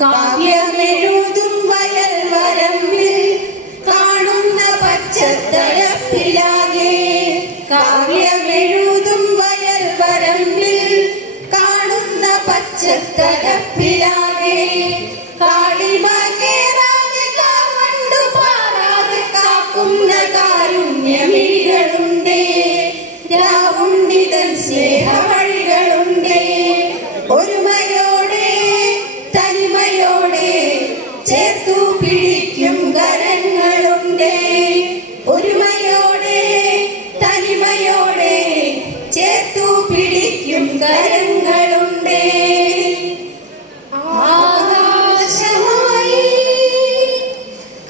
കാവ്യമെഴുതും വയൽ വരമ്പിൽ കാണുന്ന പച്ചത്തഴപ്പിലാകെ കാവ്യമെഴുതും വയൽ വരമ്പിൽ കാണുന്ന പച്ചത്തഴപ്പിലാകെ കാളിമ കേറാതെ കാവണ്ടു പാറാതെ കാക്കുന്ന കാരുണ്യമിഴികളുണ്ടേ രാവുണ്ണിതൻ സ്നേഹവഴികളുണ്ടേ ഒരുമയോടെ തനിമയോടെ ചേർത്തു പിടിക്കും കരങ്ങളുണ്ടേ ഒരുമയോടെ തനിമയോടെ ചേർത്തു പിടിക്കും കരങ്ങളുണ്ടേ ആകാശമായി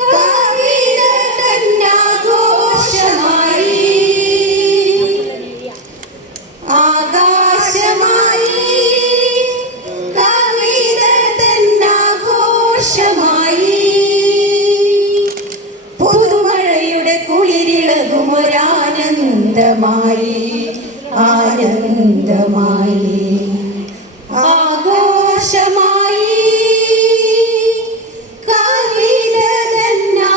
കവിത തന്നാഘോഷമായി ആകാശമായി കവിത തന്നാഘോഷമായി പുതുമഴയുടെ കുളിരിളകുമൊരാനന്ദമായി ആനന്ദമായി ആഘോഷമായി കവിത തന്നാഘോഷമായി.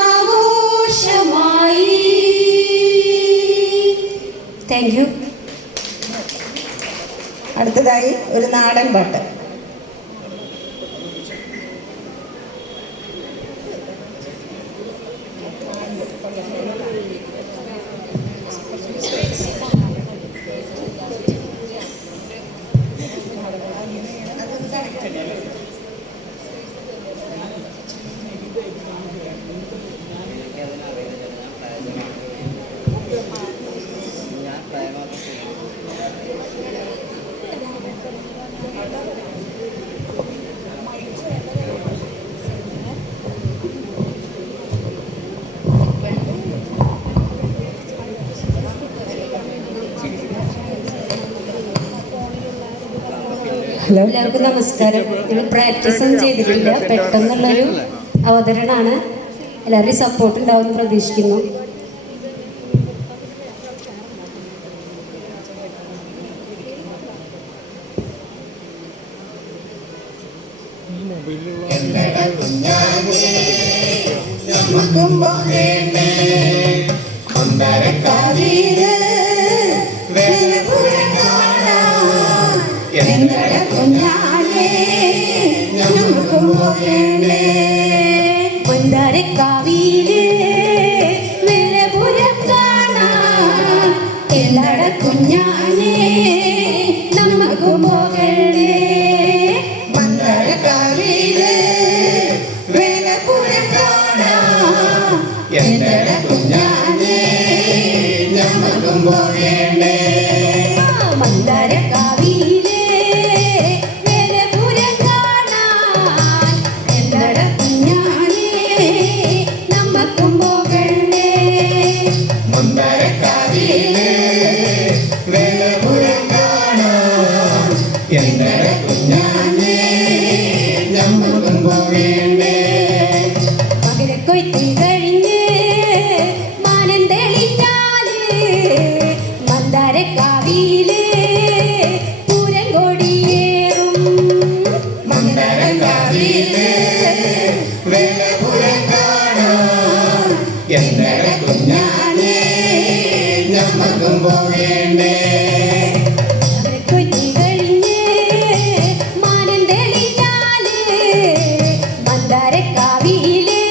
Thank you. അടുത്തതായി ഒരു നാടൻ പാട്ട്. ഹലോ, എല്ലാവർക്കും നമസ്കാരം. ഞങ്ങൾ പ്രാക്ടീസ് ഒന്നും ചെയ്തിട്ടില്ല, പെട്ടെന്നുള്ളൊരു അവതരണമാണ്. എല്ലാവരുടെയും സപ്പോർട്ട് ഉണ്ടാവുമെന്ന് പ്രതീക്ഷിക്കുന്നു. മന്ദാരക്കാവിലെ വെള്ളപുരം കാണാൻ എന്നട കുഞ്ഞാനെ നമുക്ക് പോകണ്ടേ. മന്ദാരക്കാവിലെ വെള്ളപുരം കാണാൻ എന്നട കുഞ്ഞാനെ നമുക്ക് പോകണ്ടേ. മന്ദാരക്കാവിലെ വെള്ളപുരം കാണാൻ എന്നട നമുക്കും പോകണ്ടേ. മന്ദാരക്കാവിലെ വെള്ളപുരം കാണാൻ എന്നട കുഞ്ഞാനെ നമുക്കും പോകണ്ടേ. മകരക്കൊയ്ത്ത് കഴിഞ്ഞ് മാനം തെളിഞ്ഞാല് മന്ദാരക്കാവിലെ പൂരം കൊടിയേറും. മന്ദാരക്കാവിലെ വെള്ളപുരം കാണാൻ എന്നട കുഞ്ഞാനെ നമുക്കും പോകണ്ടേ. മകരക്കൊയ്ത്ത് കഴിഞ്ഞ് മാനം തെളിഞ്ഞാല് മന്ദാരക്കാവിലെ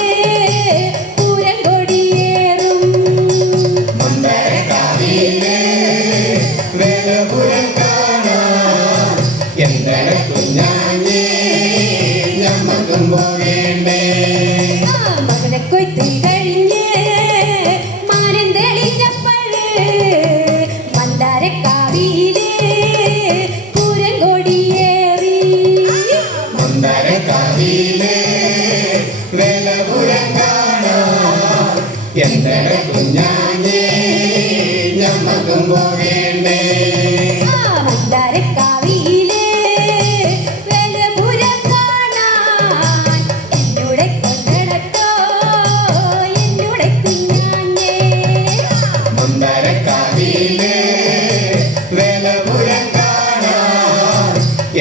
പൂരം കൊടിയേറും. മന്ദാരക്കാവിലെ വെള്ളപുരം കാണാൻ എന്നട കുഞ്ഞാനെ നമുക്കും പോകണ്ടേ. മകരക്കൊയ്ത്ത് കഴിഞ്ഞ് മാനം തെളിഞ്ഞപ്പോഴ് മന്ദാരക്കാവിലെ പൂരം കൊടിയേറി. മന്ദാരക്കാവിലെ വെള്ളപുരം കാണാൻ എന്നട കുഞ്ഞാനെ നമുക്കും പോകണ്ടേ. മന്ദാരക്കാവിലെ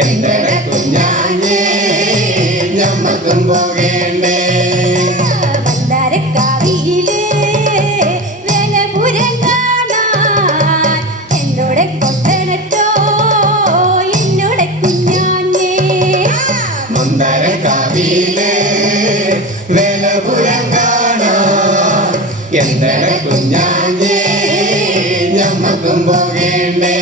എന്റെ കുഞ്ഞാഞ്ഞേ ഞമ്മക്കും പോകേണ്ടേ മന്ദാരക്കാവിയിലെ വേലപുരം കാണാൻ എന്നോട് കൊണ്ടനട്ടോ എന്നോട് കുഞ്ഞാഞ്ഞേ മന്ദാരക്കാവിയിലെ വേലപുരം കാണാൻ എന്റെ കുഞ്ഞാഞ്ഞേ ഞമ്മക്കും പോകേണ്ടേ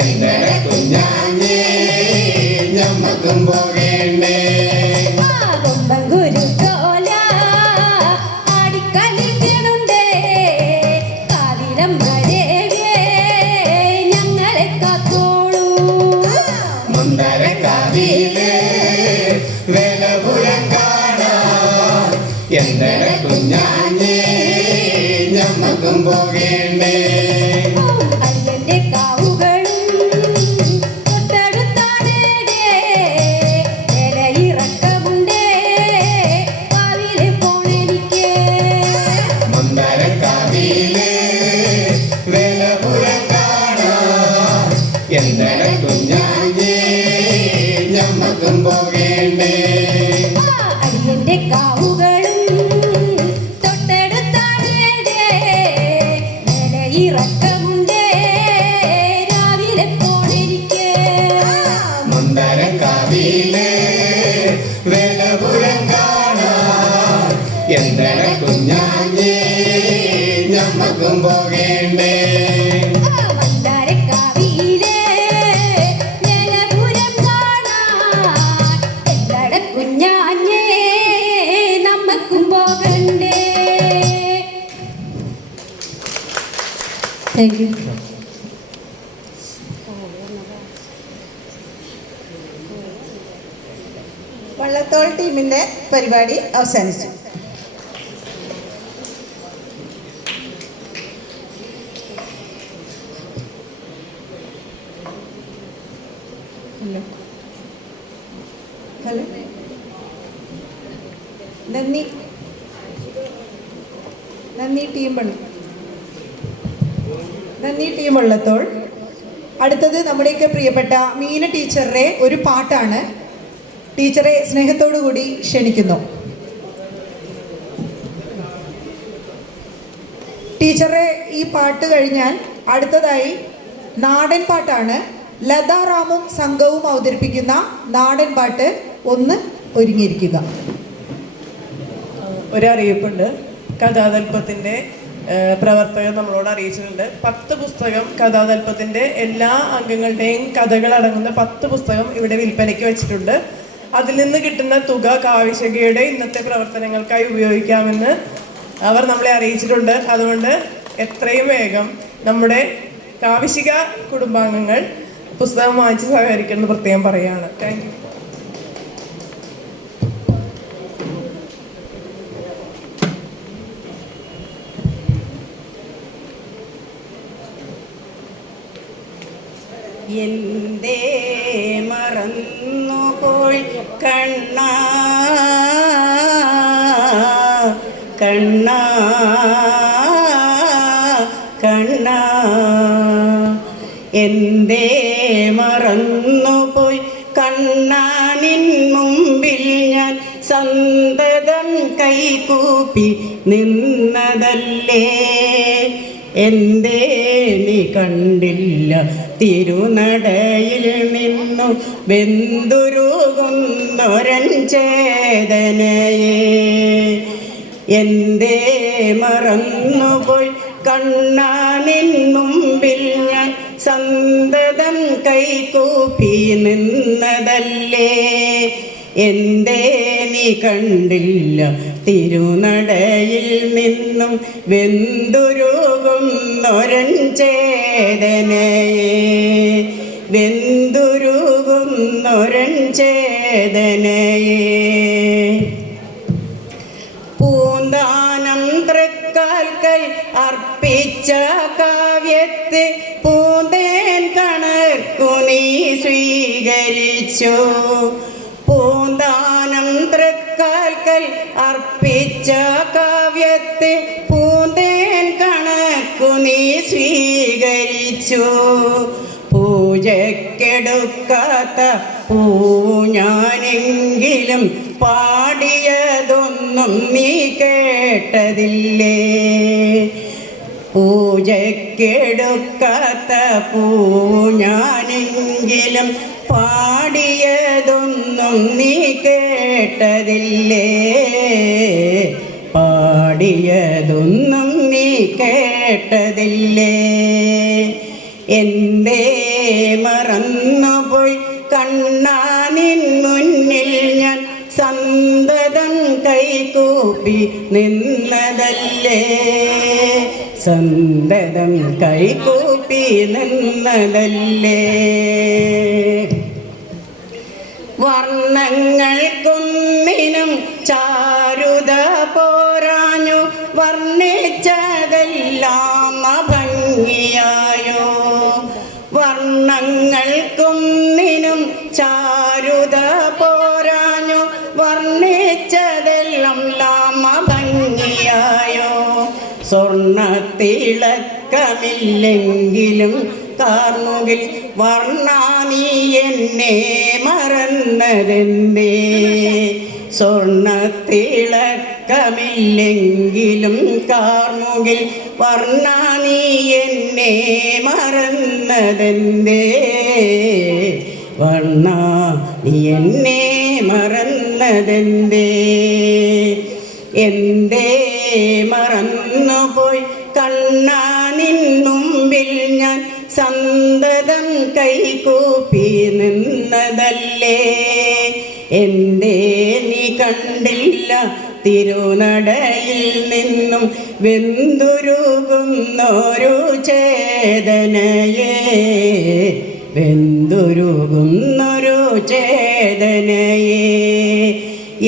എന്റെ കുഞ്ഞാഞ്ഞേ ഞമ്മക്കും പോകേണ്ടേ ഗുരുത്തോല ആടിക്കളിക്കണുണ്ടേ കാവിലം മഴവേ ഞങ്ങളെ കാത്തോളൂ മുണ്ടരക്കാവിലെ വേലപുരം കാണാൻ എന്റെ കുഞ്ഞാഞ്ഞേ ഞമ്മക്കും പോകേണ്ടേ അയ്യന്റെ കാവുകളും ഇറക്കമുണ്ടേ കാവിലെ പോണെനിക്ക് മുണ്ടരക്കാവിലെ വേലപുരം കാണാൻ എന്റെ കുഞ്ഞാഞ്ഞേ ഞമ്മക്കും പോകേണ്ടേ അയ്യന്റെ കാവുകളും തൊട്ടടുത്താണേ ഇറക്കമുണ്ടേ രാവിലെ പോണെനിക്ക് മുണ്ടരക്കാവിലെ വേലപുരം കാണാൻ എന്റെ കുഞ്ഞാഞ്ഞേ ഞമ്മക്കും പോകേണ്ടേ മന്ദാരക്കാവിയിലെ വേലപുരം കാണാൻ എന്റെ കുഞ്ഞാഞ്ഞേ നമ്മക്കും പോകണ്ടേ. Thank you. വള്ളത്തോൾ ടീമിൻ്റെ പരിപാടി അവസാനിച്ചു. ഹലോ ഹലോ നന്ദി നന്ദി ടീം വള്ളത്തോൾ. അടുത്തത് നമ്മുടെയൊക്കെ പ്രിയപ്പെട്ട മീന ടീച്ചറുടെ ഒരു പാട്ടാണ്. ടീച്ചറെ സ്നേഹത്തോടു കൂടി ക്ഷണിക്കുന്നു. ടീച്ചറെ ഈ പാട്ട് കഴിഞ്ഞാൽ അടുത്തതായി നാടൻ പാട്ടാണ്. ലതാറാമും സംഘവും അവതരിപ്പിക്കുന്ന നാടൻ പാട്ട്. ഒന്ന് ഒരുങ്ങിയിരിക്കുക. ഒരറിയിപ്പുണ്ട്. കഥാതൽപ്പത്തിൻ്റെ പ്രവർത്തകർ നമ്മളോട് അറിയിച്ചിട്ടുണ്ട്. 10 പുസ്തകം, കഥാതൽപ്പത്തിൻ്റെ എല്ലാ അംഗങ്ങളുടെയും കഥകളടങ്ങുന്ന 10 പുസ്തകം ഇവിടെ വിൽപ്പനയ്ക്ക് വെച്ചിട്ടുണ്ട്. അതിൽ നിന്ന് കിട്ടുന്ന തുക കാവ്യശാഖയുടെ ഇന്നത്തെ പ്രവർത്തനങ്ങൾക്കായി ഉപയോഗിക്കാമെന്ന് അവർ നമ്മളെ അറിയിച്ചിട്ടുണ്ട്. അതുകൊണ്ട് എത്രയും വേഗം നമ്മുടെ കാവ്യശിക കുടുംബാംഗങ്ങൾ പുസ്തകം വാങ്ങിച്ച് സഹകരിക്കണമെന്ന് പ്രത്യേകം പറയുകയാണ്. Thank you. എന്തേ മറന്നുപോയി കണ്ണാ കണ്ണാ കണ്ണാ എന്തേ മറന്നുപോയി കണ്ണാ നിൻ മുമ്പിൽ ഞാൻ സന്തതം കൈകൂപ്പി നിന്നതല്ലേ. എന്തേ നീ കണ്ടില്ല തിരുനടയിൽ നിന്നു വെന്തുരുകുന്നൊരൻ ചേതനയെ. എന്തേ മറന്നുപോയി കണ്ണാ നിൻ മുമ്പിൽ ഞാൻ സന്തതം കൈകൂപ്പി നിന്നതല്ലേ. എന്തേ നീ കണ്ടില്ല തിരുനടയിൽ നിന്നും വെന്തുരുകുന്നൊരൻ ചേതനയെ. വെന്തുരുകുന്നൊരൻ ചേതനയെ. പൂന്താനം തൃക്കാൽക്കൈ അർപ്പിച്ച കാവ്യത്തെ പൂന്തേൻ കണ സ്വീകരിച്ചു. പൂന്താനം തൃക്കാൽക്കൽ അർപ്പിച്ച കാവ്യത്തെ പൂന്തേൻ കണക്കു നീ സ്വീകരിച്ചു. പൂജക്കെടുക്കാത്ത പൂഞ്ഞാനെങ്കിലും പാടിയതൊന്നും നീ കേട്ടതില്ലേ. പൂജക്കെടുക്കാത്ത പൂഞ്ഞാനെങ്കിലും പാടിയതൊന്നും നീ കേട്ടതില്ലേ. പാടിയതൊന്നും നീ കേട്ടതില്ലേ. എന്തേ മറന്നുപോയി കണ്ണാ നിൻ മുന്നിൽ ഞാൻ സന്തതം കൈകൂപ്പി നിന്നതല്ലേ. സന്തതം കൈകൂപ്പി നിന്നതല്ലേ. വർണ്ണങ്ങൾക്കൊന്നിനും ചാരുത പോരാഞ്ഞു വർണ്ണിച്ചതെല്ലാം അഭംഗിയായോ. വർണ്ണങ്ങൾക്കൊന്നിനും ചാരുത പോരാഞ്ഞു വർണ്ണിച്ചതെല്ലാം അഭംഗിയായോ. സ്വർണ്ണത്തിളക്കമില്ലെങ്കിലും കാർമുകിൽ വർണ്ണാ നീ എന്നെ മറന്നതെന്തേ. സ്വർണ്ണത്തിളക്കമില്ലെങ്കിലും കാർമുകിൽ വർണ്ണാ നീ എന്നെ മറന്നതെന്തേ. വർണ്ണാ നീ എന്നെ മറന്നതെന്തേ. എന്തേ മറന്നുപോയി കണ്ണാ നിൻ മുമ്പിൽ ഞാൻ സന്തതം കൈകൂപ്പി നിന്നതല്ലേ. എന്തേ നീ കണ്ടില്ല തിരുനടയിൽ നിന്നും വെന്തുരുകുന്നൊരു ചേതനയെ. വെന്തുരുകുന്നൊരു ചേതനയെ.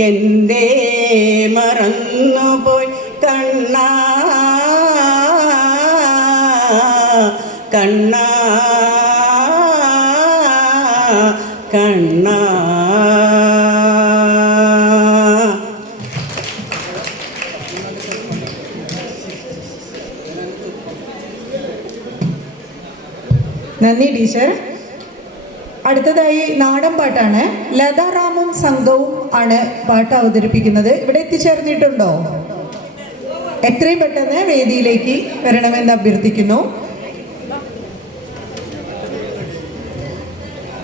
എന്തേ മറന്നുപോയി കണ്ണാ കണ്ണാ കണ്ണാ. നന്ദി ടീച്ചർ. അടുത്തതായി നാടൻ പാട്ടാണ്. ലതാറാമും സംഘവും ആണ് പാട്ട് അവതരിപ്പിക്കുന്നത്. ഇവിടെ എത്തിച്ചേർന്നിട്ടുണ്ടോ? എത്രയും പെട്ടെന്ന് വേദിയിലേക്ക് വരണമെന്ന് അഭ്യർത്ഥിക്കുന്നു.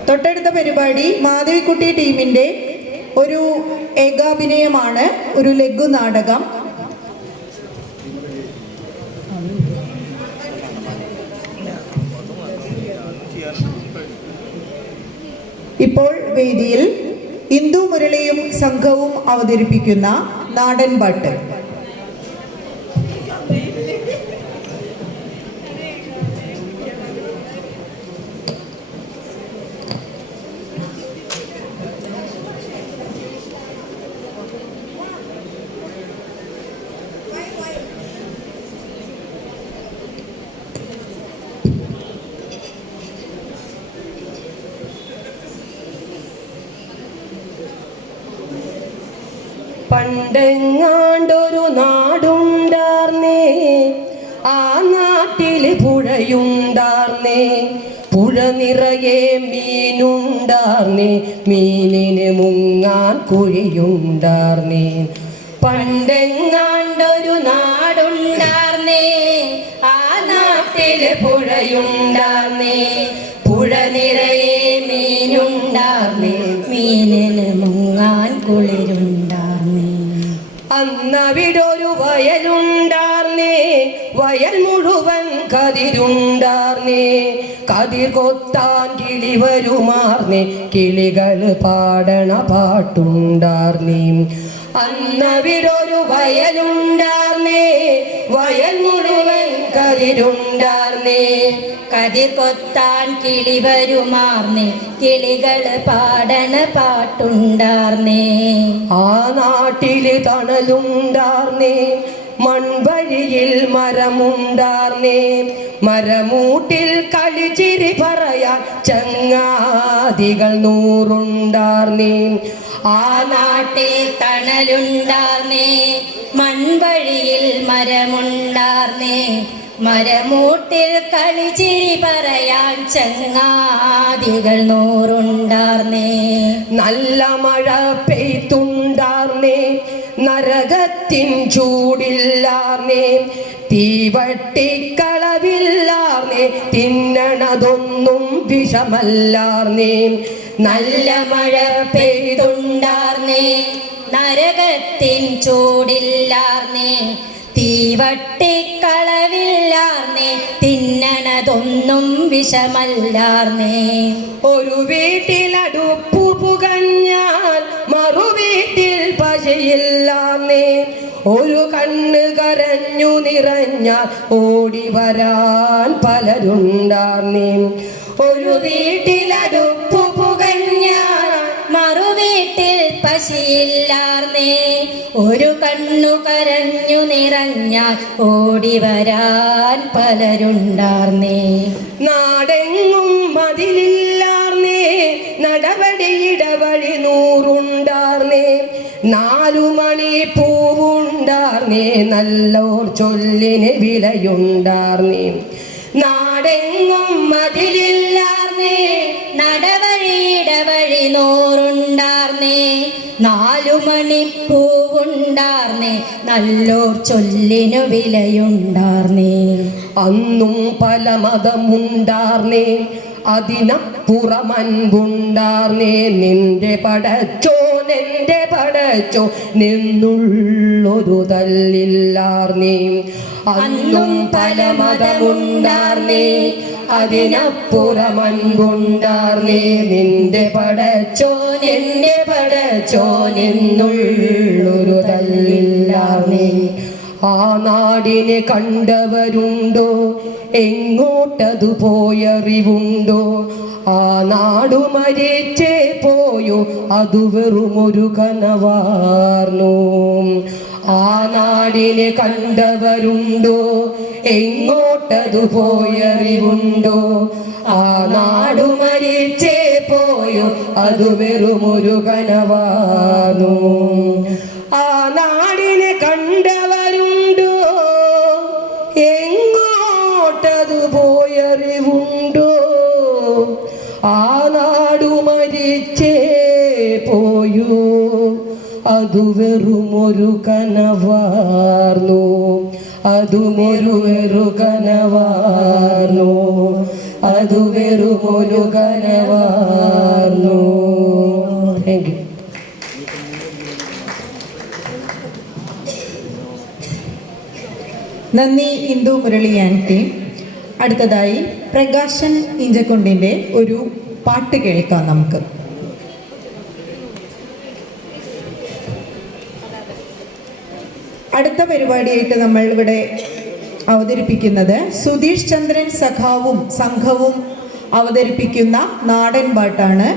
തൊട്ടടുത്ത പരിപാടി മാധവിക്കുട്ടി ടീമിൻ്റെ ഒരു ഏകാഭിനയമാണ്, ഒരു ലഘു നാടകം. ഇപ്പോൾ വേദിയിൽ ഇന്ദു മുരളിയും സംഘവും അവതരിപ്പിക്കുന്ന നാടൻ പാട്ട്. പണ്ടെങ്ങാണ്ടൊരു നാടുണ്ടാർന്നേ, ആ നാട്ടില് പുഴയുണ്ടാർന്നേ. പുഴ നിറയെ മീനുണ്ടാർന്നേ, മീനിന് മുങ്ങാൻ കുഴിയുണ്ടാർന്നേ. പണ്ടെങ്ങാണ്ടൊരു നാടുണ്ടാർന്നേ, ആ നാട്ടില് പുഴയുണ്ടാർന്നേ. പുഴ നിറയെ മീനുണ്ടാർന്നേ, മീനിന് മുങ്ങാൻ കുളിരുണ്ടാർന്നേ. അന്നവിടൊരു വയലുണ്ടാർന്നേ, വയൽ മുഴുവൻ കതിരുണ്ടാർന്നേ. കതിർ കൊത്താൻ കിളി വരുമാർന്നേ, കിളികൾ പാടണ പാട്ടുണ്ടാർന്നേ. അന്നവിടൊരു വയലുണ്ടാർന്നേ, വയൽ മുഴുവൻ കതിരുണ്ടാർന്നേ. കതിർ കൊത്താൻ കിളി വരുമാർന്നേ, കിളികൾ പാടണ പാട്ടുണ്ടാർന്നേ. ആ നാട്ടില് തണലുണ്ടാർന്നേ, മൺവഴിയിൽ മരമുണ്ടാർന്നേ മരമൂട്ടിൽ കളിച്ചിരി പറയാൻ ചങ്ങാതികൾ 100 ഉണ്ടാർന്നേ ആ നാട്ടിൽ തണലുണ്ടാർന്നേ മൺവഴിയിൽ മരമുണ്ടാർന്നേ മരമൂട്ടിൽ കളിച്ചിരി പറയാൻ ചങ്ങാതികൾ 100 ഉണ്ടാർന്നേ നല്ല മഴ പെയ്ത്തുണ്ടാർന്നേ നരകത്തിൻ ചൂടില്ലാർന്നേ തീവട്ടിക്കളവില്ലാർന്നേ തിന്നണതൊന്നും വിഷമല്ലാർന്നേ നല്ല മഴ പെയ്തുണ്ടാർന്നേ നരകത്തിൻ ചൂടില്ലാർന്നേ തീവട്ടിക്കളവില്ലാർന്നേ തിന്നണതൊന്നും വിഷമല്ലാർന്നേ ഒരു വീട്ടിലടുപ്പു പുകഞ്ഞാൽ മറുവീട്ടിൽ പശയില്ലാന്നേ ഒരു കണ്ണ് കരഞ്ഞു നിറഞ്ഞാൽ ഓടി വരാൻ പലരുണ്ടാർന്നേ ഒരു വീട്ടിലടുപ്പു പുകഞ്ഞാൽ മറുവീട്ടിൽ പശിയില്ലാർന്നേ ഒരു കണ്ണു കരഞ്ഞു നിറഞ്ഞാൽ ഓടി വരാൻ പലരുണ്ടാർന്നേ നാടെങ്ങും മതിലില്ലാർന്നേ നടവടിയിടവഴി 100 ഉണ്ടാർന്നേ 4 മണി പൂവുണ്ടാർന്നേ നല്ലോർ ചൊല്ലിന് വിലയുണ്ടാർന്നേ നാടെങ്ങും മതിലില്ലാർന്നേ നടവഴിയിടവഴി 100 ഉണ്ടാർന്നേ 4 മണിപ്പൂവുണ്ടാർന്നേ നല്ലോർ ചൊല്ലിനു വിലയുണ്ടാർന്നേ അന്നും പല മതമുണ്ടാർന്നേ അതിനപ്പുറമൻപുണ്ടാർന്നേ നിന്റെ പടച്ചോൻ എൻ്റെ പടച്ചോ നിന്നുള്ളൊരു തല്ലില്ലാർന്നേ അന്നും പല മതമുണ്ടാർന്നേ അതിനപ്പുറമൻപുണ്ടാർന്നേ നിന്റെ പടച്ചോൻ എൻ്റെ പടച്ചോ നിന്നുള്ളൊരു തല്ലില്ലാർന്നേ ആ നാടിനെ കണ്ടവരുണ്ടോ എങ്ങോട്ടതു പോയറിവുണ്ടോ ആ നാടു മരിച്ചേ പോയോ അതു വെറുമൊരു കനവാർന്നു ആ നാടിനെ കണ്ടവരുണ്ടോ എങ്ങോട്ടതു പോയറിവുണ്ടോ ആ നാടു മരിച്ചേ പോയോ അതു വെറുമൊരു കനവാർന്നു ആ നാടിനെ കണ്ടവരുണ്ടോ എങ്ങോട്ടതു പോയറിവുണ്ടോ ആ നാടു മരിച്ചേ പോയോ അതു വെറുമൊരു കനവാർന്നു അതു വെറുമൊരു കനവാർന്നു അതു വെറുമൊരു കനവാർന്നു. Thank you. നന്ദി ഇന്ദു മുരളി ആൻഡ് ടീം. അടുത്തതായി പ്രകാശൻ ഇഞ്ചക്കൊണ്ടിൻ്റെ ഒരു പാട്ട് കേൾക്കാം നമുക്ക്. അടുത്ത പരിപാടിയായിട്ട് നമ്മൾ ഇവിടെ അവതരിപ്പിക്കുന്നത് സുധീഷ് ചന്ദ്രൻ സഖാവും സംഘവും അവതരിപ്പിക്കുന്ന നാടൻ പാട്ടാണ്.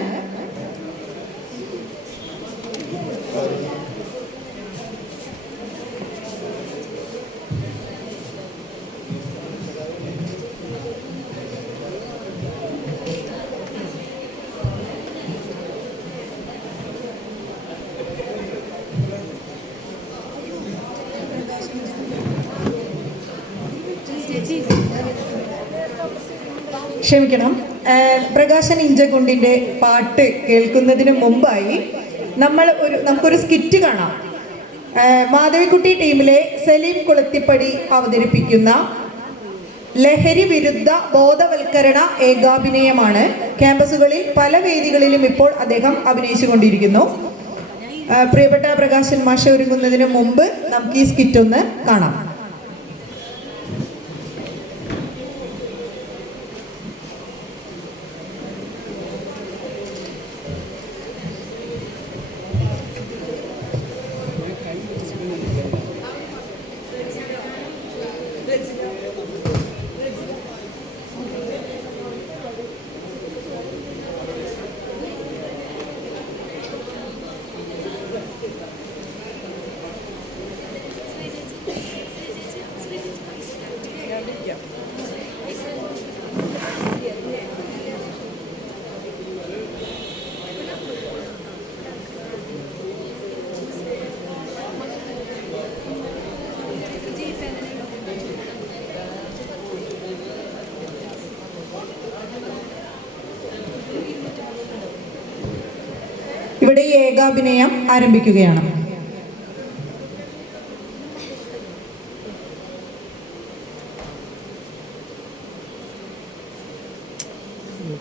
ക്ഷമിക്കണം, പ്രകാശൻ ഇഞ്ചകുണ്ടിൻ്റെ പാട്ട് കേൾക്കുന്നതിന് മുമ്പായി നമുക്കൊരു സ്കിറ്റ് കാണാം. മാധവിക്കുട്ടി ടീമിലെ സലീം കുളത്തിപ്പടി അവതരിപ്പിക്കുന്ന ലഹരി വിരുദ്ധ ബോധവൽക്കരണ ഏകാഭിനയമാണ്. ക്യാമ്പസുകളിൽ പല വേദികളിലും ഇപ്പോൾ അദ്ദേഹം അഭിനയിച്ചുകൊണ്ടിരിക്കുന്നു. പ്രിയപ്പെട്ട പ്രകാശൻ മാഷ ഒരുങ്ങുന്നതിന് മുമ്പ് നമുക്ക് ഈ സ്കിറ്റ് ഒന്ന് കാണാം. ഇവിടെ ഈ ഏകാഭിനയം ആരംഭിക്കുകയാണ്.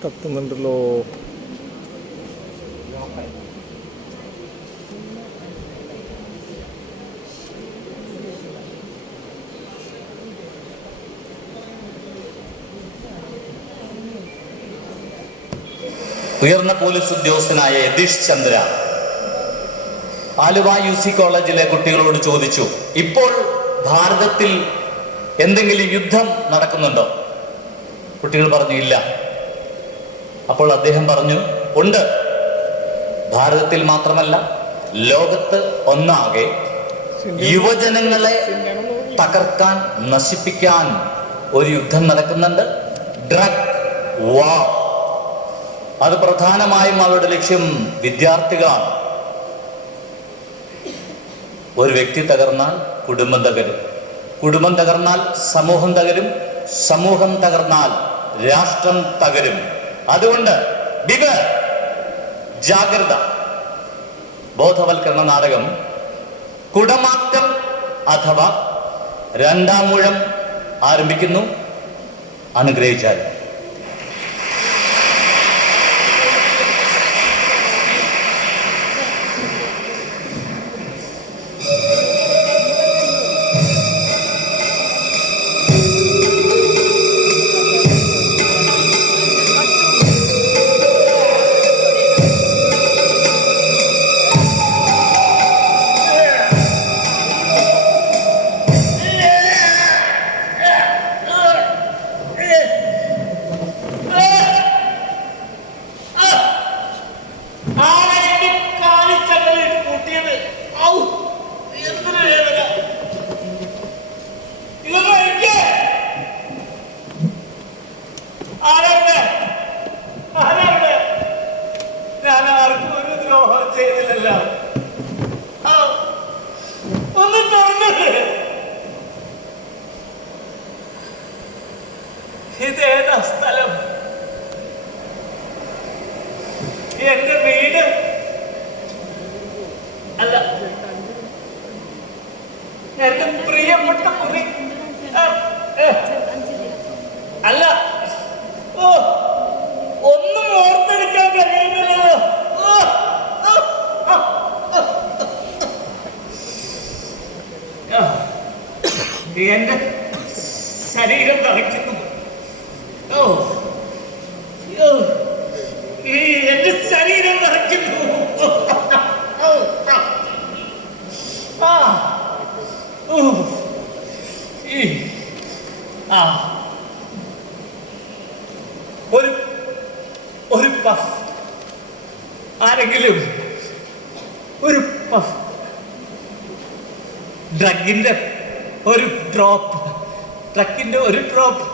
കത്തുന്നുണ്ടല്ലോ. ഉയർന്ന പോലീസ് ഉദ്യോഗസ്ഥനായ യതീഷ് ചന്ദ്ര ആലുവ UC കോളേജിലെ കുട്ടികളോട് ചോദിച്ചു, ഇപ്പോൾ ഭാരതത്തിൽ എന്തെങ്കിലും യുദ്ധം നടക്കുന്നുണ്ടോ? കുട്ടികൾ പറഞ്ഞു ഇല്ല. അപ്പോൾ അദ്ദേഹം പറഞ്ഞു, ഉണ്ട്. ഭാരതത്തിൽ മാത്രമല്ല, ലോകത്ത് ഒന്നാകെ യുവജനങ്ങളെ തകർക്കാൻ, നശിപ്പിക്കാൻ ഒരു യുദ്ധം നടക്കുന്നുണ്ട്. ഡ്രഗ് വാർ. അത് പ്രധാനമായും അവരുടെ ലക്ഷ്യം വിദ്യാർത്ഥികളാണ്. ഒരു വ്യക്തി തകർന്നാൽ കുടുംബം തകരും, കുടുംബം തകർന്നാൽ സമൂഹം തകരും, സമൂഹം തകർന്നാൽ രാഷ്ട്രം തകരും. അതുകൊണ്ട് ജാഗ്രത. ബോധവൽക്കരണ നാടകം കുടമാറ്റം അഥവാ രണ്ടാം മൂഴം ആരംഭിക്കുന്നു. അനുഗ്രഹിച്ചാൽ ഇതേതാ സ്ഥലം? എന്റെ വീട് അല്ല, എന്റെ പ്രിയപ്പെട്ട മുറി അല്ല. ഓ, ഒന്നും ഓർത്തെടുക്കാൻ കഴിയുന്നില്ലല്ലോ. എന്റെ ശരീരം തറയ്ക്കുന്നു. എന്റെ ശരീരം തറയ്ക്കുന്നു. ഒരു പഫ്, ആരെങ്കിലും ഒരു പഫ്, ഡ്രഗിന്റെ ഒരു ഡ്രോപ്പ്, ഡ്രഗിന്റെ ഒരു ഡ്രോപ്പ്,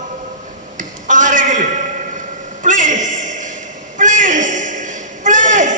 ആരെങ്കിലും പ്ലീസ് പ്ലീസ് പ്ലീസ്.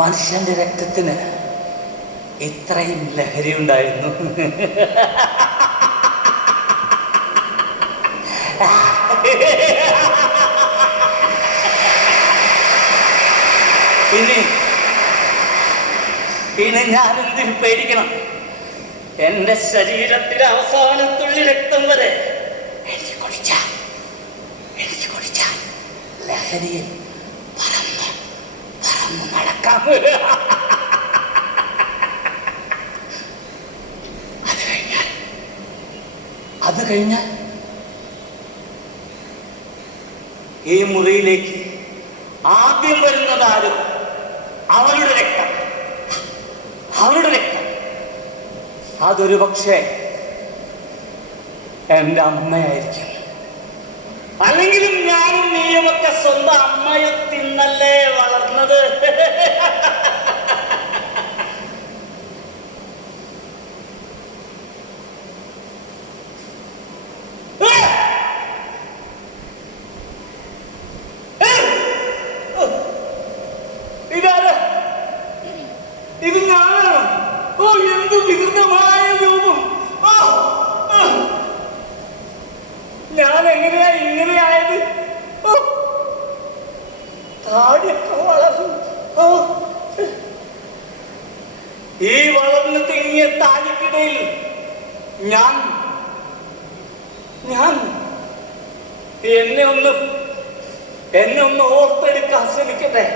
മനുഷ്യന്റെ രക്തത്തിന് ഇത്രയും ലഹരി ഉണ്ടായിരുന്നു. പിന്നെ ഞാൻ എന്തിനു പേടിക്കണം? എന്റെ ശരീരത്തിലെ അവസാനത്തുള്ളി രക്തം വരെ എനിക്ക് കുടിച്ച ലഹരിയിൽ പറന്ന് നടക്കാം. അത് കഴിഞ്ഞാൽ ഈ മുറിയിലേക്ക് ആദ്യം വരുന്നതാരും അവളുടെ രക്തം. അതൊരു പക്ഷേ എൻ്റെ അമ്മയായിരിക്കും. അല്ലെങ്കിലും ഞാനും നീയുമൊക്കെ സ്വന്തം അമ്മയെ തിന്നല്ലേ വളർന്നത്. ഇത് ഞാനാണ്. ഓ, എന്ത് വികൃതമായ രൂപം! ഓ, ആ. ഞാൻ എങ്ങനെയാ ഇങ്ങനെയായത്? ഓ, താടിയൊക്കെ വളർന്നു. ഓ, ഈ വളർന്നു തിങ്ങിയ താടിക്കിടയിൽ ഞാൻ എന്നെ ഒന്ന് ഓർത്തെടുക്കാൻ ശ്രമിക്കട്ടെ.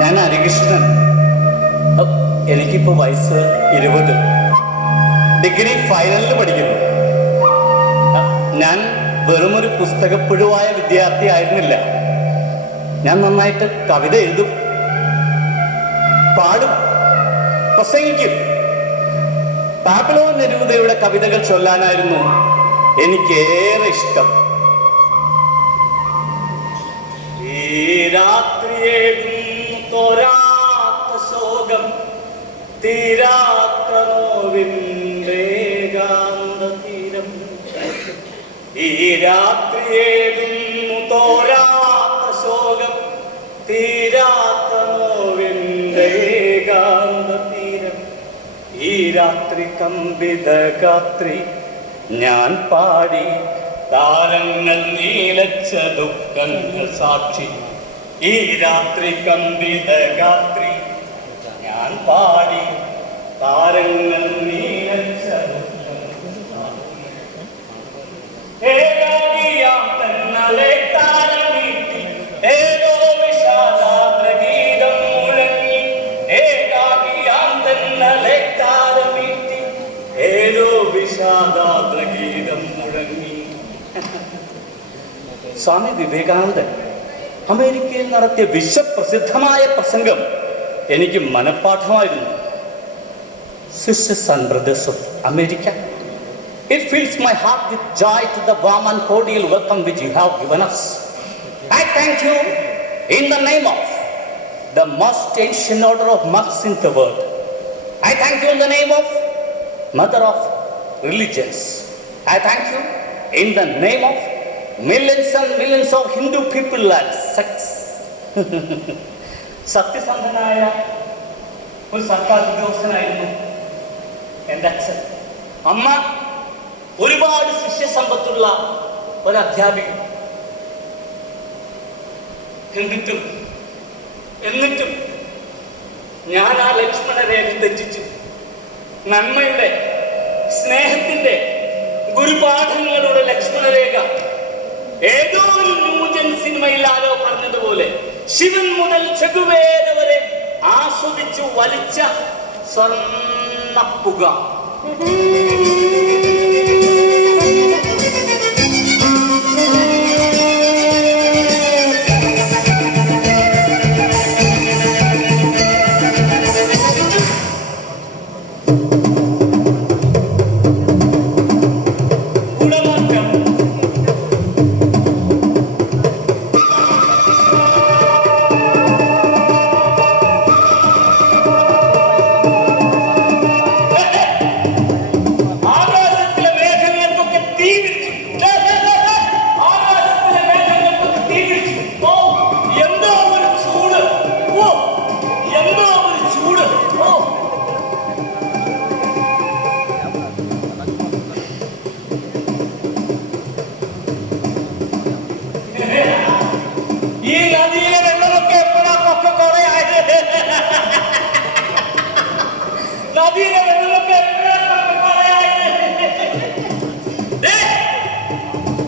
ഞാൻ ഹരികൃഷ്ണൻ. എനിക്കിപ്പോ വയസ്സ് 20. ഡിഗ്രി ഫൈനലിൽ പഠിക്കുന്നു. ഞാൻ വെറുമൊരു പുസ്തകപ്പുഴുവായ വിദ്യാർത്ഥി ആയിരുന്നില്ല. ഞാൻ നന്നായിട്ട് കവിത എഴുതും, പാടും, പ്രസംഗിക്കും. പാബ്ലോ നെരൂദയുടെ കവിതകൾ ചൊല്ലാനായിരുന്നു എനിക്കേറെ ഇഷ്ടം. ഈ രാത്രിയേകും തോരാത്ത ശോകം, തീരാത്ത നോവിൻ്റെ ഏകാന്ത തീരം. ഈ രാത്രിയേകും തോരാത്ത ശോകം, തീരാത്ത നോവിൻ്റെ ഏകാന്ത തീരം. ഈ രാത്രി കമ്പിത ഗാത്രി ഞാൻ പാടി, താരങ്ങൾ നീലച്ച ദുഃഖങ്ങൾ സാക്ഷി. ഈ രാത്രി കമ്പിത ഗാത്രി ഞാൻ പാടി, താരങ്ങൾ നീലച്ച ദുഃഖങ്ങൾ സാക്ഷി. ഏകാകിയാം തന്നലെ താരമീട്ടി, ഏതോ വിഷാദാദ്ര ഗീതം മുഴങ്ങി. ഏകാകിയാം തന്നലെ താരമീട്ടി, ഏതോ വിഷാദാദ്ര ഗീതം മുഴങ്ങി. സ്വാമി വിവേകാനന്ദൻ അമേരിക്കയിൽ നടത്തിയ വിശ്വപ്രസിദ്ധമായ പ്രസംഗം എനിക്ക് മനഃപാഠമായിരുന്നു. Sisters and brothers of America, it fills my heart with joy to the warm and cordial welcome which you have given us. I thank you in the name of the most ancient order of monks in the world. I thank you in the name of Mother of Religions. I thank you in the name of millions and millions of Hindu people and sects. സത്യസന്ധനായ ഒരു സർക്കാർ ഉദ്യോഗസ്ഥനായിരുന്നു എൻ്റെ അച്ഛൻ. അമ്മ ഒരുപാട് ശിഷ്യസമ്പത്തുള്ള ഒരു അധ്യാപിക. എന്നിട്ടും ഞാൻ ആ ലക്ഷ്മണ രേഖ തെറ്റിച്ചു. നന്മയുടെ, സ്നേഹത്തിന്റെ, ഗുരുപാഠങ്ങളുടെ ലക്ഷ്മണ രേഖ. ഏതോ ഒരു ന്യൂജൻ സിനിമയിൽ ആരോ പറഞ്ഞതുപോലെ ശിവൻ മുതൽ ചെഗുവേര വരെ ആസ്വദിച്ചു വലിച്ച സ്വർണ്ണപ്പുക.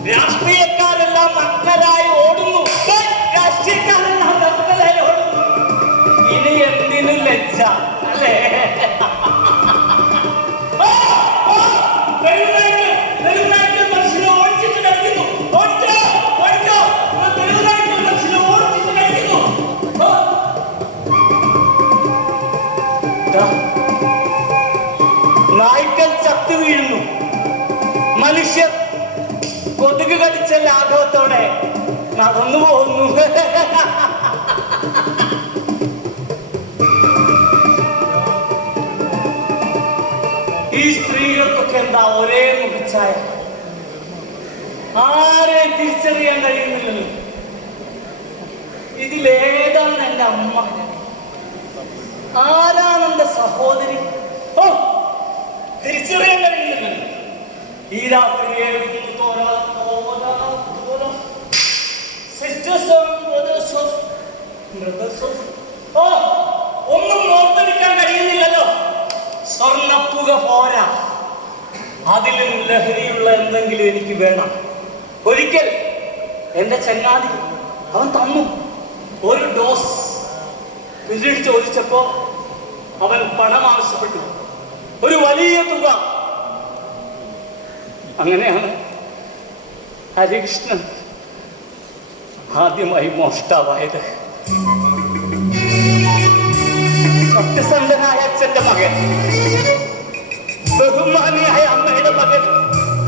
രാഷ്ട്രീയക്കാരെല്ലാം നഗ്നരായി ഓടുന്നു. രാഷ്ട്രീയക്കാരെല്ലാം നഗ്നരായി ഓടുന്നു. ഇനി എന്തിനു ലജ്ജ അല്ലേ? എഴുന്നേറ്റ് നായ്ക്കൾ ചത്തു വീഴുന്നു. മനുഷ്യർ കൊതുക് കടിച്ച ലാഘവത്തോടെ നടന്നു പോകുന്നു. ഈ സ്ത്രീകൾക്കൊക്കെ എന്താ ഒരേ മുഖച്ഛായ? ആരെ തിരിച്ചറിയാൻ കഴിയുന്നില്ലല്ലോ. ഇതിലേതാണ് എൻ്റെ അമ്മ? ആരാണ് എൻ്റെ സഹോദരി? ഓ, തിരിച്ചറിയാൻ കഴിയുന്നില്ലല്ലോ. ഈ രാത്രി ഒന്നും ഓർത്തെടുക്കാൻ കഴിയുന്നില്ലല്ലോ. സ്വർണ്ണപ്പുക പോരാ, അതിലും ലഹരിയുള്ള എന്തെങ്കിലും എനിക്ക് വേണം. ഒരിക്കൽ എന്റെ ചങ്ങാതി അവൻ തന്നു ഒരു ഡോസ്. പിന്നീട് ചോദിച്ചപ്പോ അവൻ പണം ആവശ്യപ്പെട്ടു, ഒരു വലിയ തുക. അങ്ങനെയാണ് ഹരികൃഷ്ണൻ ആദ്യമായി മോഷ്ടാവായത്. സത്യസന്ധനായ അച്ഛന്റെ മകൻ, ബഹുമാനിയായ അമ്മയുടെ മകൻ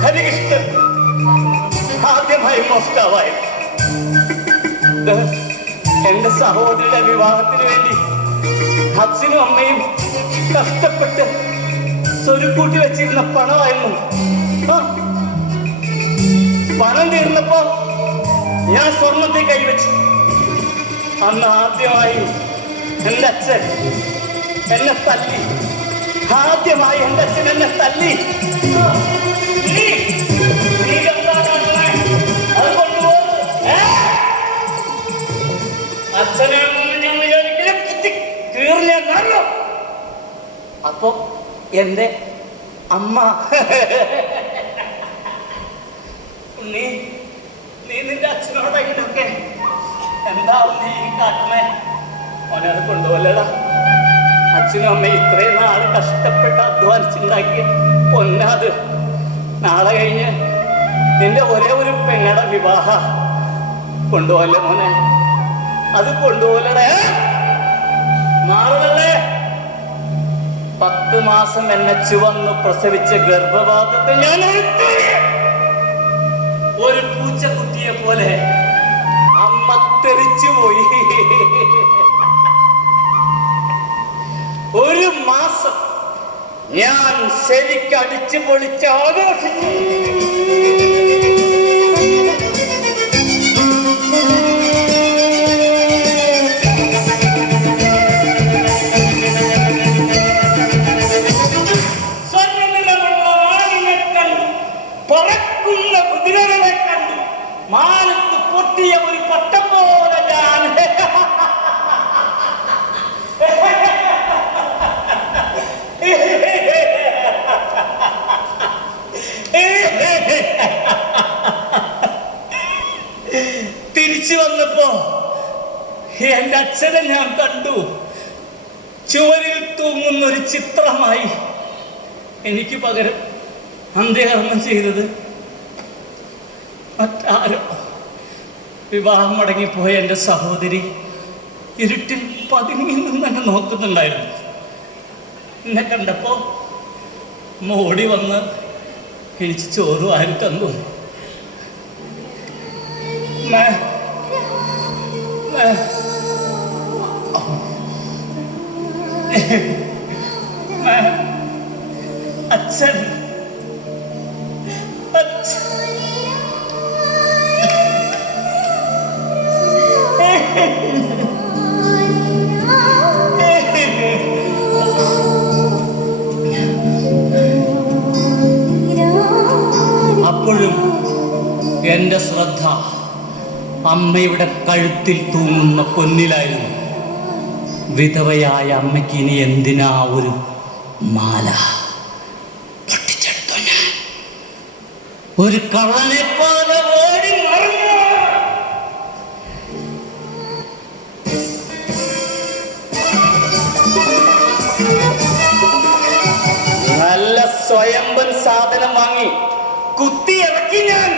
ഹരികൃഷ്ണൻ ആദ്യമായി മോഷ്ടാവായത്. എന്റെ സഹോദരിയുടെ വിവാഹത്തിന് വേണ്ടി അച്ഛനും അമ്മയും കഷ്ടപ്പെട്ട് സ്വരുക്കൂട്ടി വെച്ചിരുന്ന പണമായിരുന്നു. പണം തീർന്നപ്പോ ഞാൻ സ്വർണത്തെ കൈവച്ചു. അന്ന് ആദ്യമായി എന്റെ അച്ഛൻ എന്നെ തല്ലി. ആദ്യമായി എന്റെ അച്ഛൻ എന്നെ തല്ലി. അത് കൊണ്ടുപോകും അച്ഛനാണെന്ന് ഞാൻ വിചാരിക്കില്ല. കുത്തി കീറില്ലോ. അപ്പൊ എന്റെ അമ്മ, നീ നിന്റെ അച്ഛനോട് ഇതൊക്കെ എന്താ നീ കാട്ടണേ? അവനത് കൊണ്ടുപോലടാ. അച്ഛനും അമ്മ ഇത്രയും നാള് കഷ്ടപ്പെട്ട് അധ്വാനിച്ചുണ്ടാക്കി പൊന്നത് നാളെ കഴിഞ്ഞ് നിന്റെ ഒരേ ഒരു പെങ്ങളുടെ വിവാഹ കൊണ്ടുപോകല്ലേ മോനെ? അത് കൊണ്ടുപോലടേ. മാറുന്നല്ലേ? 10 മാസം എന്നെ ചുവന്നു പ്രസവിച്ച ഗർഭപാത്രത്തെ ഞാൻ ഒരു പൂച്ചക്കുട്ടിയെ പോലെ അമ്മ തെറിച്ചുപോയി. 1 മാസം ഞാൻ ശരിക്കടിച്ചു പൊളിച്ച് ആഘോഷിച്ചു. പറക്കുന്ന കുതിരകളെ കണ്ടു. മാനത്ത് പൊട്ടിയ ഒരു പട്ടം പോലെ ഞാൻ തിരിച്ചു വന്നപ്പോ എന്റെ അച്ഛനെ ഞാൻ കണ്ടു. ചുവരിൽ തൂങ്ങുന്നൊരു ചിത്രമായി. എനിക്ക് പകരം അന്ത്യകർമ്മം ചെയ്തത് മറ്റാരോ. വിവാഹം മടങ്ങിപ്പോയ എൻ്റെ സഹോദരി ഇരുട്ടിൽ പതുങ്ങി നിന്നെ നോക്കുന്നുണ്ടായിരുന്നു. എന്നെ കണ്ടപ്പോ മോടി വന്ന് എനിക്ക് ചോറ് വാരി തന്നു. അച്ഛൻ അപ്പോഴും എന്റെ ശ്രദ്ധ അമ്മയുടെ കഴുത്തിൽ തൂങ്ങുന്ന പൊന്നിലായിരുന്നു. വിധവയായ അമ്മയ്ക്ക് ഇനി എന്തിനാ ഒരു മാല? പൊട്ടിച്ചെടുത്തു ഞാൻ. ഒരു കള്ളനെ പോലെ ഓടി മറിഞ്ഞു. നല്ല സ്വയംഭൻ സാധനം വാങ്ങി കുത്തി ഇറക്കി ഞാൻ.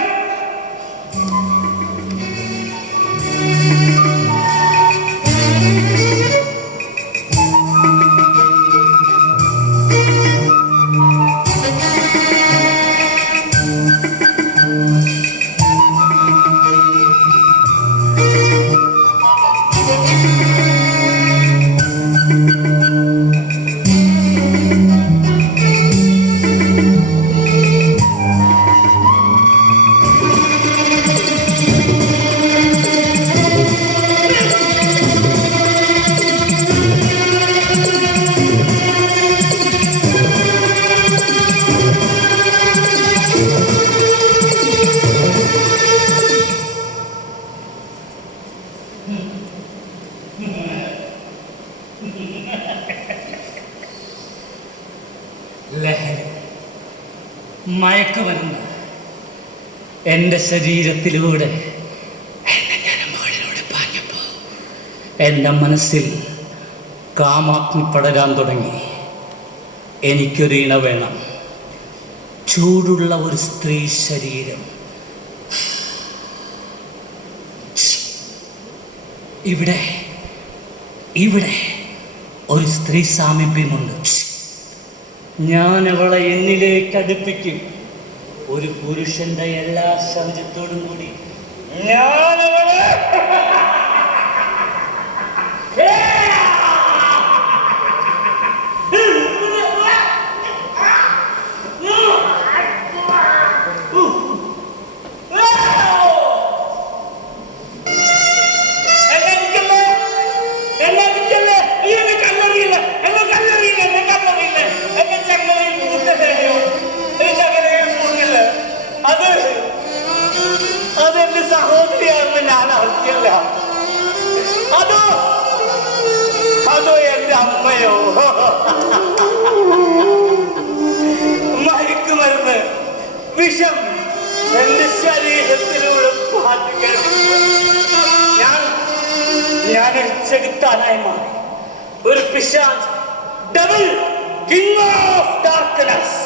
ലഹരി, മയക്കുമരുന്ന് എൻ്റെ ശരീരത്തിലൂടെ എൻ്റെ ഞരമ്പുകളിലൂടെ പാഞ്ഞപ്പോൾ എൻ്റെ മനസ്സിൽ കാമാഗ്നി പടരാൻ തുടങ്ങി. എനിക്കൊരു ഇണ വേണം, ചൂടുള്ള ഒരു സ്ത്രീ ശരീരം. ഇവിടെ ഇവിടെ ഒരു സ്ത്രീ സാമീപ്യമുണ്ട്. ഞാൻ അവളെ എന്നിലേക്ക് അടുപ്പിക്കും. ഒരു പുരുഷന്റെ എല്ലാ ശബ്ദത്തോടും കൂടി ഞാൻ അവളെ അതെന്റെ സഹോദരിയാണെന്ന് ഞാൻ അറിഞ്ഞില്ല. അതോ എന്റെ അമ്മയോ? മയക്കുമരുന്ന്, വിഷം എന്റെ ശരീരത്തിലൂടെ പാട്ട് കേട്ടു. ഞാനൊരു ചെകുത്താനായി മാറി, ഒരു പിശാച്, ഡബിൾ കിങ് ഓഫ് ഡാർക്ക്നെസ്.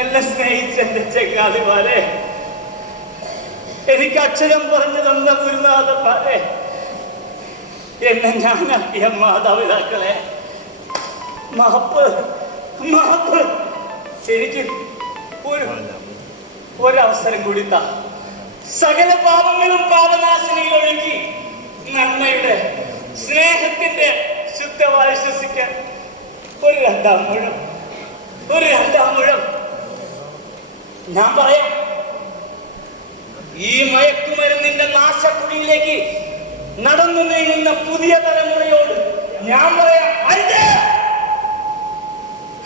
എന്നെ സ്നേഹിച്ചെന്റെ ചങ്ങാതിമാരെ, എനിക്ക് അക്ഷരം പറഞ്ഞു തന്ന ഗുരുനാഥന്മാരെ, എന്നെ ഞാനാക്കിയ മാതാപിതാക്കളെ, മാപ്പ് മാപ്പ്. എനിക്ക് ഒരവസരം കൂടി താ. സകല പാപങ്ങളും പാപനാശിനിയിൽ ഒഴുകി നന്മയുടെ സ്നേഹത്തിന്റെ ശുദ്ധമായി ശ്വസിക്കാൻ ഒരു രണ്ടാം മുഴം ഞാൻ പറയാം. ഈ മയക്കുമരുന്നിന്റെ നാശക്കുടിയിലേക്ക് നടന്നു നീങ്ങുന്ന പുതിയ തലമുറയോട് ഞാൻ പറയാം,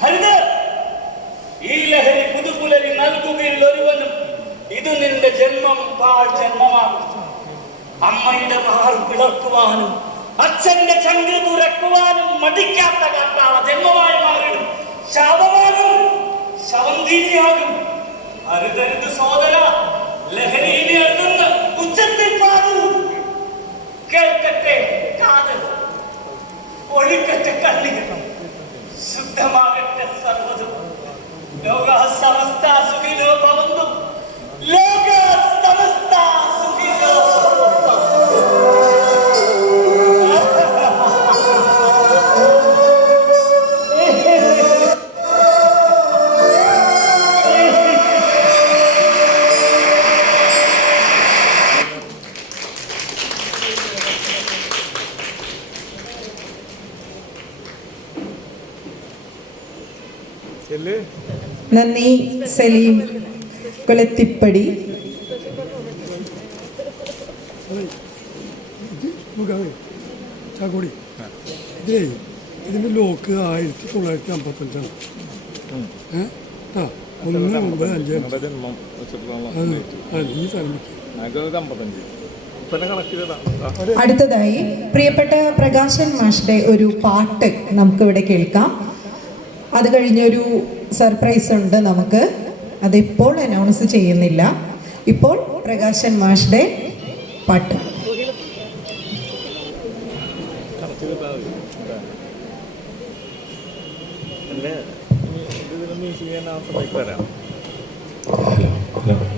ഹരിത്. ഈ ലഹരി പുതുപുലരി നൽകുകയിൽ ഒരുവനും ഇത് നിന്റെ ജന്മം ജന്മമാണ്. അമ്മയുടെ മാർ പിളർക്കുവാനും അച്ഛന്റെ ചങ്ക് തുറക്കുവാനും മടിക്കാത്ത കാട്ടാള ജന്മമായി മാറിടും. ശാപമാകും, ശവന്തീനിയാകും. അരുതരുത് സോദര, ലഹരിയിനെ അടുന്ന് ഉച്ചത്തിൽ പാടൂ. കേൾക്കട്ടെ കാത്, ഒഴുക്കട്ടെ കണ്ണീർ, ശുദ്ധമാകട്ടെ സർവ്വതും. ലോക സമസ്ത സുഖിനോ ഭവന്തു, ലോക സമസ്ത സുഖിനോ. നന്ദി സലീം കൊലത്തിപ്പടി. ചാക്കോടി, ഇതിന്റെ ലോക്ക് 1955 അടുത്തതായി പ്രിയപ്പെട്ട പ്രകാശൻ മാഷിന്റെ ഒരു പാട്ട് നമുക്കിവിടെ കേൾക്കാം. അത് കഴിഞ്ഞൊരു സർപ്രൈസ് ഉണ്ട് നമുക്ക്, അതിപ്പോൾ അനൗൺസ് ചെയ്യുന്നില്ല. ഇപ്പോൾ പ്രകാശൻ മാഷിന്റെ പാട്ട്. ഹലോ